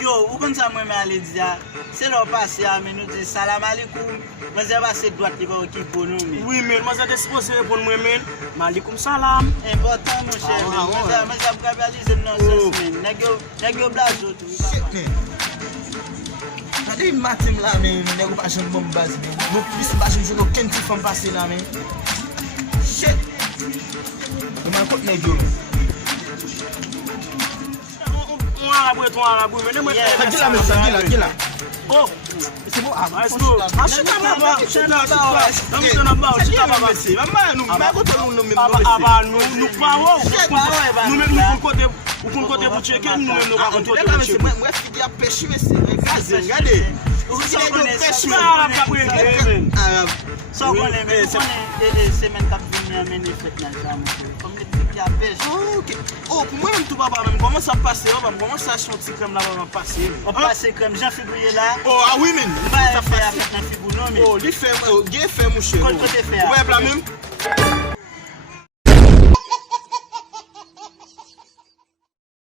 Yo, ou kon sa mwen ale di ya, se lò pase ya, men nou di salam alaikum, mwen se pase droit li ba ki pou nou men. Oui, men, mwen se dispose repon mwen men, malikum salam. Important mon cher, mwen se ap kapalize nan sens men, neg yo blazo tou. Shit, men. Kade matim la, men, neg yo pa jen bon baz, men. Nou plis pa jen joun ken ti fam pase la, men. Shit. Mwen kote neg yo, men. On arabou, men, ne mwen Gila. Oh, C'est bon, let's go. Chita baba. Aba nou pa ou. Nou men nou kon kote pou cheke, nou men nou ka kon kote pou cheke. Mwen figi a pechi, men se gazen, gade. So konen men, semen kap vini men efek nan jan mwen. Kom le tip ya pech. Ok. Oh, pou mwen tou baba men, koman sa pase, koman sa chon ti krem la va pase. On pase krem, jan fibouye la. Oh, ah oui men. Ba fè a fèt nan fibou non men. Oh, li fè, gen fè mouche. Kote fè a. Ouè, pla men.